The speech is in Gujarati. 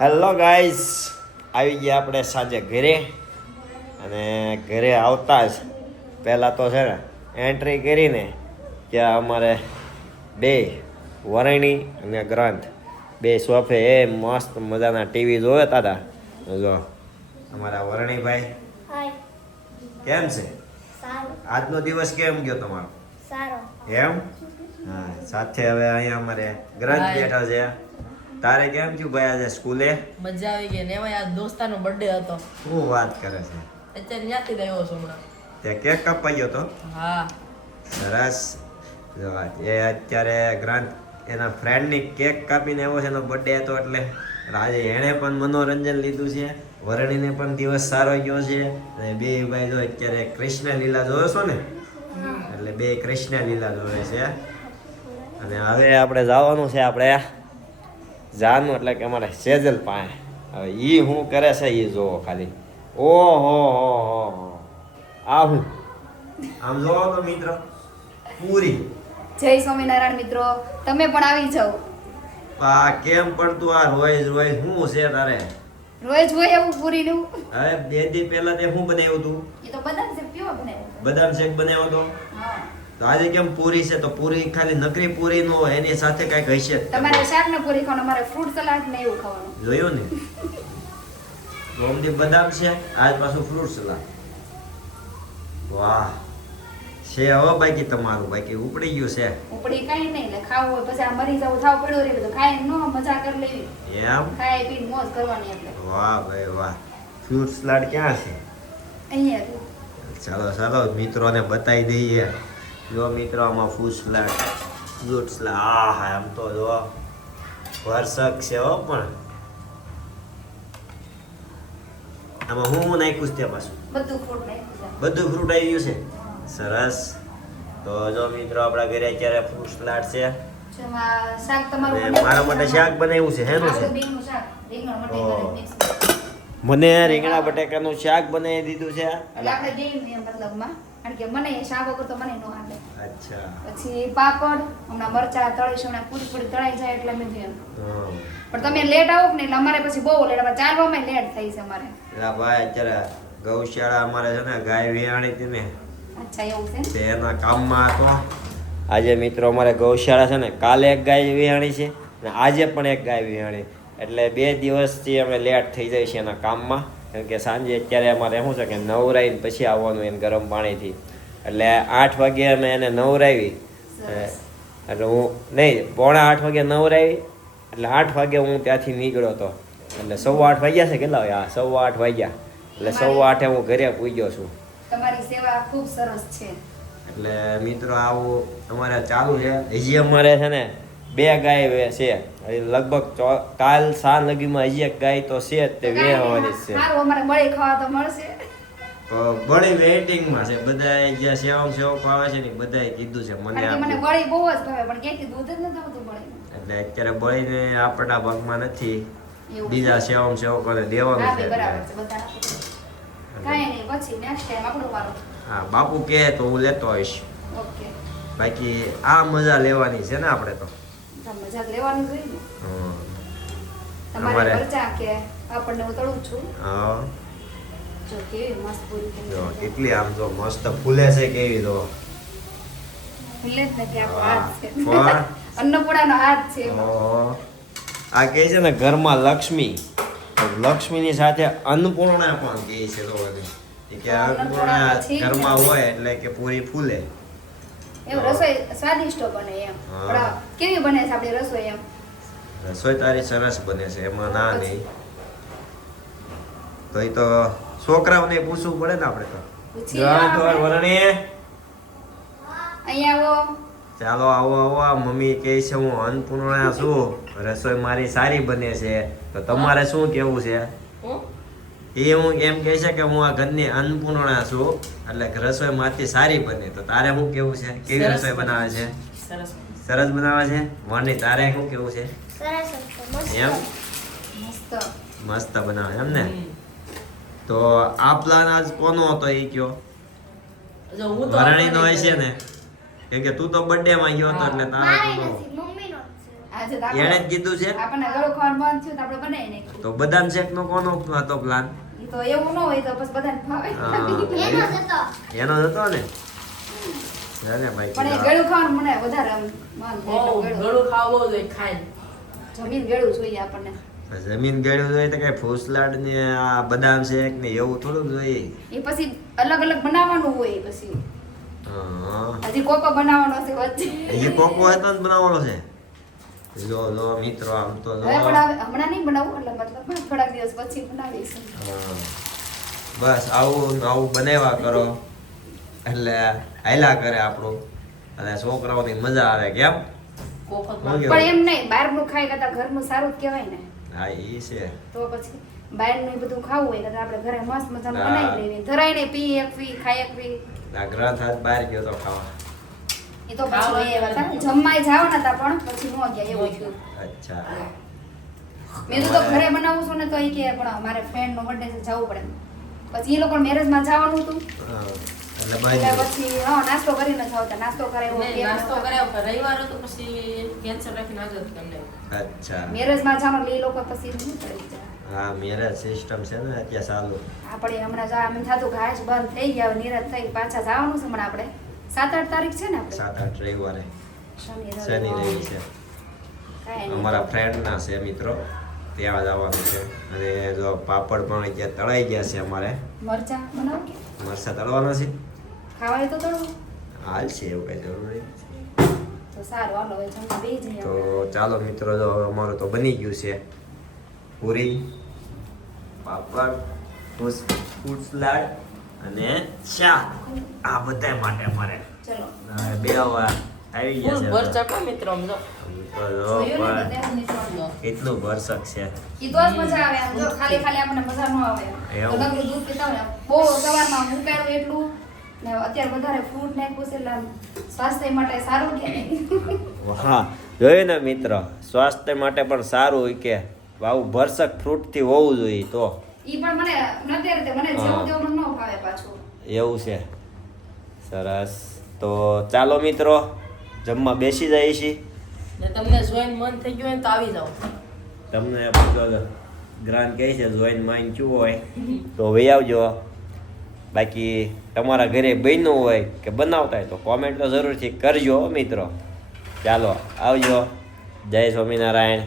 હેલો ગાઈઝ, આવી ગયા આપણે સાંજે ઘરે. અને ઘરે આવતા જ પહેલાં તો છે ને એન્ટ્રી કરીને ત્યાં અમારે બે વરણી અને ગ્રંથ બે સોફે એ મસ્ત મજાના ટીવી જોતા હતા. જો અમારા વરણીભાઈ કેમ છે? આજનો દિવસ કેમ ગયો તમારો? સારો. એમ? હા, સાથે હવે અહીંયા અમારે ગ્રંથ બેઠા છે. તારે કેમ થયું ભાઈ આજે સ્કૂલે? મજા આવી ગઈ ને એમાં આ દોસ્તાનો બર્થડે હતો. શું વાત કરે છે? અત્યારે ત્યાંથી જ આવ્યો છું હમણાં. તે કેક કપાઈ ગયો તો? હા. સરસ. જો એ અત્યારે ગ્રાન્ટ એના ફ્રેન્ડની કેક કાપીને આવ્યો છે, એનો બર્થડે હતો એટલે આજે એણે પણ મનોરંજન લીધું છે. વરણીને પણ દિવસ સારો ગયો છે. અને બે ભાઈ જો અત્યારે કૃષ્ણ લીલા જોયો છો ને, એટલે બે કૃષ્ણ લીલા જોવે છે. અને હવે આપણે જવાનું છે આપણે જાનું, એટલે કે અમારે સેજલ પાસે. હવે ઈ શું કરે છે એ જોવો ખાલી. ઓહો હો હો, આ હું આમ જોવો તો મિત્ર પૂરી. જય સ્વામિનારાયણ મિત્રો, તમે પણ આવી જાઓ. આ કેમ પડતું આ રોજ રોજ શું છે તારે? રોજ હોય એવું પૂરી નું. હવે બે દી પહેલા તે શું બનાવ્યું તું? એ તો બદામ છે પીવો બનાવ્યો. બદામ શેક બનાવ્યો તો. હા. તો આજે કેમ પૂરી છે? તો પૂરી ખાલી નકરી પૂરી નો હોય, એની સાથે કઈક હશે જ. તમારે શાક ને પૂરી ખાવાનું, અમારે ફ્રૂટ સલાડ ને એવું ખાવાનું. જોયું ને? ઓમદી બદામ છે, આજ પાછું ફ્રૂટ સલાડ. વાહ છે હવે બાકી તમારું બાકી ઉપડી ગયું છે. ઉપડી કઈ નહીં, એટલે ખાવું હોય પછી આ મરી જવું થાવ પડ્યો રે તો ખાઈને નો મજા કરી લેવી. એમ? ખાઈ પીને મોજ કરવાની એટલે. વાહ ભાઈ વાહ. ફ્રૂટ સલાડ ક્યાં છે? અહીંયા ચાલો ચાલો મિત્રોને બતાવી દઈએ. જો મિત્રો આમાં ફ્રૂટ સલાડ આ હા, આમ તો જો ભરસક છે હો. પણ આમાં હું નાખ્યું છે પાછું? બધું ફ્રૂટ નાખ્યું છે. બધું ફ્રૂટ આવી ગયું છે. સરસ. તો જો મિત્રો આપણા ઘરે અત્યારે ફ્રૂટ સલાડ છે. જેમાં શાક તમારું અને મારા માટે શાક બનાવ્યું છે. હેનું છે? બેનું શાક, રીંગણ મટાઈ મિક્સ. મને રીંગણા બટાકાનું શાક બનાવી દીધું છે. એટલે આપણે બેન એમ મતલબમાં, કારણ કે મને શાક વગર તો મને નો હાલે. અચ્છા. પછી પાપડ, હમણાં મરચા તળીશું, હમણાં પૂરી પૂરી તળાઈ જાય એટલે મેં જોયું. હા. પણ તમે લેટ આવો ને એટલે અમારે પછી બહુ લેટ, અમારે ચાલવામાં લેટ થઈ છે અમારે. એટલે ભાઈ અત્યારે ગૌશાળા અમારે છે ને ગાય વિહાણી હતી ને, અચ્છા એવું છે ને? તે એના કામમાં હતો. આજે મિત્રો અમારે ગૌશાળા છે ને, કાલે એક ગાય વિહાણી છે અને આજે પણ એક ગાય વિહાણી. એટલે 2 દિવસથી અમે લેટ થઈ જાય છે એના કામમાં. કેમ કે સાંજે અત્યારે અમારે શું છે કે નવરાઈને પછી આવવાનું એને ગરમ પાણીથી. એટલે 8 વાગે અમે એને નવરાવી. એટલે હું નહીં, 7:45 વાગે નવરાવી. એટલે 8 વાગે હું ત્યાંથી નીકળ્યો હતો. એટલે 8:15 વાગ્યા છે. કેટલા વાગ્યા? 8:15 વાગ્યા. એટલે 8:15 હું ઘરે પૂગ્યો છું. તમારી સેવા ખૂબ સરસ છે. એટલે મિત્રો આવું અમારે ચાલુ છે. હજી અમારે છે ને 2 ગાય છે. લગભગ કાલ સાંજ લગીમાં હજી એક ગાય તો છે જ, તે વેહવાની જ છે. સારું, અમારે મળી ખાવા તો મળશે. તો બળી વેઇટિંગમાં છે. બધા જે સેવકો આવે છે ને બધાએ કીધું છે મને કારણ કે મને આપજો. બળી બહુ જ ભાવે, પણ ક્યાંથી દૂધ જ નથી આવતું બળીનું. એટલે અત્યારે બળીને આપણા ભાગમાં નથી, એવું બીજા છે. સેવકોને દેવાનું હા છે. ભાઈ, બરાબર છે, બધા કાંઈ નહીં, પછી નેક્સ્ટ ટાઈમ આપણો વારો. હા, બાપુ કહે તો હું લેતો આવીશ. ઓકે. બાકી આ મજા લેવાની છે ને આપણે તો. તો મજા તો લેવાની જોઈએ ને. હમ. તમારે અમારે મરચા કે આપણને હું તળું છું. હા જો કેવી મસ્ત પૂરી થઈ જો છે. કેટલી આમ જો મસ્ત ફૂલે છે કેવી તો. ભૂલે જ નથી, આપણો હા, હાથ છે. પણ અન્નપૂર્ણાનો હાથ છે એમાં. ઓહો. આ કહે છે ને ઘરમાં લક્ષ્મી, તો લક્ષ્મીની સાથે અન્નપૂર્ણા પણ કહે છે લોકોને. એ કે અન્નપૂર્ણા ઘરમાં હોય એટલે કે પૂરી ફૂલે. એમ રસોઈ સ્વાદિષ્ટ બને એમ. હા. પણ કેવી બને છે આપણી રસોઈ એમ? રસોઈ તારી સરસ બને છે, એમાં ના નહીં. તો એ તો છોકરાઓને પૂછવું પડે ને આપણે તો. પૂછી જા લેવાનું તો આપણે. વરણી. અહીંયા આવો. ચાલો આવો આવો. આ મમ્મી કહે છે હું અન્નપૂર્ણા છું, રસોઈ મારી સારી બને છે. તો તમારે શું કેવું છે? હું? એ હું એમ કહે છે કે હું આ ઘરની અન્નપૂર્ણા છું, એટલે કે રસોઈ માથી સારી બને. તો તારે શું કેવું છે? કેવી સરસ રસોઈ બનાવે છે? સરસ. સરસ બનાવે છે. વરની તારે શું કેવું છે? સરસ એમ મસ્ત. મસ્ત બનાવે એમ ને? તો આ પ્લાન આજ કોનો હતો એ કયો? જો હું તો વરણીનો હોય છે ને, કેમ કે તું તો બર્થડે માં ગયો હતો એટલે તારે તો આ આજે તો એણે જ આપણે- કીધું છે આપણને ગળું ખાવાનું મન થયું તો આપણે બનાવી નાખ્યું. તો બદામ શેક નો કોનો હતો પ્લાન ઈ તો એવું ન હોય તો પછી બધાને ભાવે. એનો જ હતો ને ચાલે ભાઈ પણ એ ગળું ખાવાનું મને વધારે આમ મન થાય બહુ એટલે ગળું. ગળું ખાવું બહુ જોઈએ ખાઈને. જમીન ગળું જોઈએ આપણને. જમીન ગળ્યું જોઈએ તો કઈ ફૂસલાડ ને આ બદામ શેક ને એવું થોડું જોઈએ એ પછી અલગ અલગ બનાવવાનું હોય પછી હા હજી કોકો બનાવવાનો છે વચ્ચે. એ કોકો હતો ને બનાવવાનો છે જો જો મિત્રો આમ તો જો હવે પણ હમણાં નહીં બનાવું એટલે મતલબ થોડાક દિવસ પછી બનાવીશું. હા. બસ આવું આવું બનાવ્યા કરો એટલે હાયલા કરે આપણું અને છોકરાઓની મજા આવે કેમ કોકોમાં હું પણ એમ નહીં બહારનું ખાઈ કરતા ઘરનું સારું જ કહેવાય ને. હા ઈ છે તો પછી બહારનું ઈ બધું ખાવું હોય કરતા આપણે ઘરે મસ્ત મજાનું હા. બનાવી લેવી ધરાઈને પી એક પી ખાઈ એક પી. આ ગ્રંથ હાથ બહાર ગયો તો ખાવા એ તો પછી એ હતા જમવાય જવાના હતા પણ પછી ન ગયા એવું થયું. અચ્છા મેં તો ઘરે બનાવું છું ને તો એ કે પણ મારે ફ્રેન્ડ નો બર્થડે છે જવું પડે. પછી એ લોકો મેરેજ માં જવાનું હતું હા. એટલે એટલે બાજુ પછી હા નાસ્તો કરીને જાવ તો નાસ્તો કરાવ્યો નહીં, નાસ્તો કર્યો કે રવિવાર હતો પછી કેન્સર રાખીને હાજર કરીને અચ્છા મેરેજ માં જવાનું એટલે એ લોકો પછી શું કરી જાય. હા મેરેજ સિસ્ટમ છે ને અત્યારે ચાલુ આપણે હમણાં જા એમ થતું કે આજ બંધ થઈ ગયા હવે નિરાશ થઈ પાછા જવાનું છે હમણાં આપણે 7-8 તારીખ છે ને આપણે 7-8 રવિવારે શનિ શનિ રવિ. રવિ છે કાંઈ નહીં. અમારા ફ્રેન્ડના છે મિત્રો ત્યાં જવાનું છે અને જો પાપડ પણ અત્યારે તળાઈ ગયા છે અમારે મરચાં બનાવો કે મરસા તળવાના છે ખાવા હોય તો તળો હાલ છે એવું કઈ જરૂર નહીં તો સારું હાલો હવે જમવા બેસી જઈએ તો આપણે. ચાલો મિત્રો જો હવે અમારું તો બની ગયું છે પૂરી પાપડ ફ્રૂટ સલાડ અને ચા આ બધા માટે અમારે ચલો હવે બે વાર આવી ગયા છે ભર ચકલા મિત્રો આમ જો. તો જો જોયું ને પણ બધા મિશ્રણ. કેટલું ભરસક છે ઈ તો જ મજા આવે આમ જો ખાલી ખાલી આપણને મજા ન આવે એવું. તો નકરું દૂધ પીતા હોય ને, બહુ સવારમાં મૂકાયું એટલું ને અત્યારે વધારે ફ્રૂટ નાખ્યું છે એટલે આમ સ્વાસ્થ્ય માટે સારું કે હા જોયું ને મિત્ર સ્વાસ્થ્ય માટે પણ સારું હોય કે આવું ભરસક ફ્રૂટથી હોવું જોઈએ તો ઈ પણ મને નથી રીતે મને હા. જેવું તેવું ન ભાવે પાછું. એવું છે સરસ તો ચાલો મિત્રો જમવા બેસી જઈએ છીએ ને તમને જોઈને મન થઈ ગયું હોય ને તો આવી જાઓ. તમને ગ્રાન્ડ કહે છે જોઈન માઇન્ડ શું હોય તો વહી આવજો બાકી તમારા ઘરે બન્યું હોય કે બનાવતા હોય તો કોમેન્ટ તો જરૂરથી કરજો મિત્રો ચાલો આવજો જય સ્વામિનારાયણ